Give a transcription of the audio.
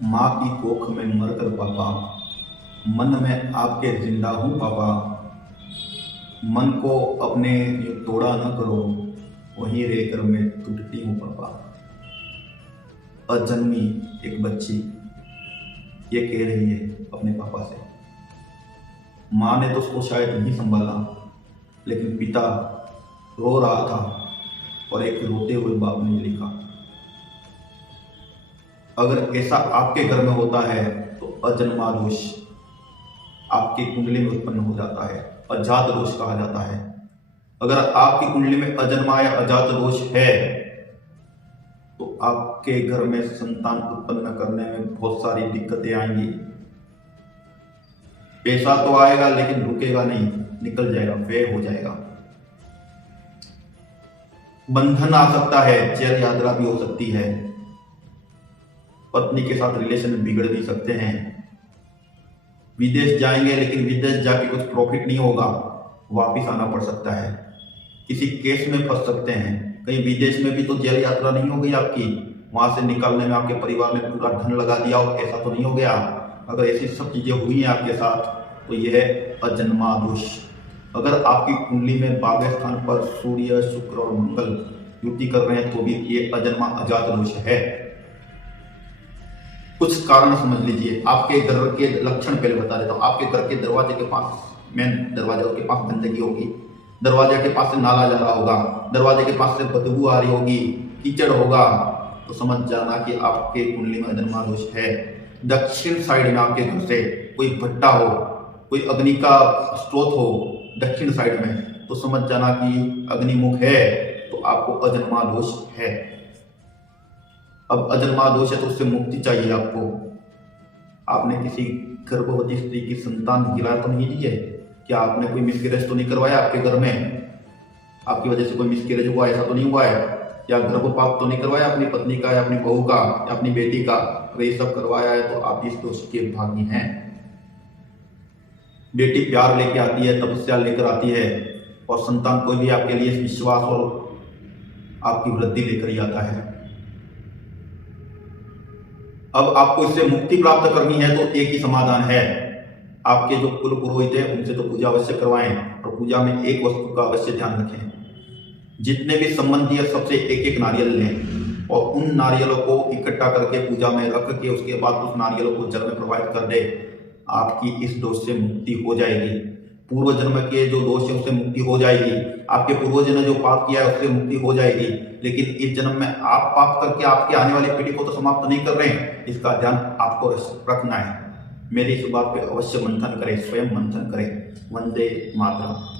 माँ की कोख में मरकर पापा, मन में आपके जिंदा हूँ पापा। मन को अपने यूं तोड़ा न करो, वहीं रहकर मैं टूटती हूँ पापा। अजन्मी एक बच्ची ये कह रही है अपने पापा से। माँ ने तो उसको शायद नहीं संभाला, लेकिन पिता रो रहा था और एक रोते हुए बाप ने लिखा, अगर ऐसा आपके घर में होता है तो अजन्मा दोष आपकी कुंडली में उत्पन्न हो जाता है, अजात दोष कहा जाता है। अगर आपकी कुंडली में अजन्मा या अजात दोष है तो आपके घर में संतान उत्पन्न करने में बहुत सारी दिक्कतें आएंगी। पैसा तो आएगा लेकिन रुकेगा नहीं, निकल जाएगा, व्यय हो जाएगा। बंधन आ सकता है, जेल यात्रा भी हो सकती है, पत्नी के साथ रिलेशन बिगड़ भी सकते हैं। विदेश जाएंगे लेकिन विदेश जाके कुछ प्रॉफिट नहीं होगा, वापिस आना पड़ सकता है। किसी केस में फंस सकते हैं। कहीं विदेश में भी तो जेल यात्रा नहीं हो गई आपकी, वहां से निकालने में आपके परिवार ने पूरा धन लगा दिया और ऐसा तो नहीं हो गया। अगर ऐसी सब चीजें हुई हैं आपके साथ तो यह है अजन्मा दोष। अगर आपकी कुंडली में भाग्य स्थान पर सूर्य, शुक्र और मंगल युति कर रहे हैं तो भी ये अजन्मा अजात दोष है। कुछ कारण समझ लीजिए। आपके घर के लक्षण पहले बता देता हूँ। आपके घर के दरवाजे के पास, मेन दरवाजा के पास गंदगी होगी, दरवाजे के पास से नाला जा रहा होगा, दरवाजे के पास से बदबू आ रही होगी, कीचड़ होगा, तो समझ जाना कि आपके कुंडली में अजन्मा दोष है। दक्षिण साइड में आपके घर से कोई भट्टा हो, कोई अग्नि का स्रोत हो दक्षिण साइड में, तो समझ जाना कि अग्निमुख है, तो आपको अजन्मा दोष है। अब अजन्मा दोष है तो उससे मुक्ति चाहिए आपको। आपने किसी गर्भवती स्त्री की संतान गिरा तो नहीं दी है? क्या आपने कोई मिसकैरेज तो नहीं करवाया आपके घर में? आपकी वजह से कोई मिसकैरेज हुआ ऐसा तो नहीं हुआ है? या गर्भपात तो नहीं करवाया अपनी पत्नी का या अपनी बहू का या अपनी बेटी का? अगर ये सब करवाया है तो आप इस दोष के भागी हैं। बेटी प्यार लेके आती है, तपस्या लेकर आती है, और संतान कोई भी आपके लिए विश्वास और आपकी वृद्धि लेकर ही आता है। अब आपको इससे मुक्ति प्राप्त करनी है तो एक ही समाधान है। आपके जो कुल पुरोहित है उनसे तो पूजा अवश्य करवाएं, और पूजा में एक वस्तु का अवश्य ध्यान रखें। जितने भी संबंधी है सबसे एक एक नारियल लें और उन नारियलों को इकट्ठा करके पूजा में रख के उसके बाद उस नारियलों को जल में प्रवाहित कर दे। आपकी इस दोष से मुक्ति हो जाएगी। पूर्व जन्म के जो दोष है उससे मुक्ति हो जाएगी। आपके पूर्वज ने जो पाप किया है उससे मुक्ति हो जाएगी। लेकिन इस जन्म में आप पाप करके आपके आने वाली पीढ़ी को तो समाप्त नहीं कर रहे हैं, इसका ध्यान आपको रखना है। मेरी इस बात पे अवश्य मंथन करें, स्वयं मंथन करें। वंदे मातरम।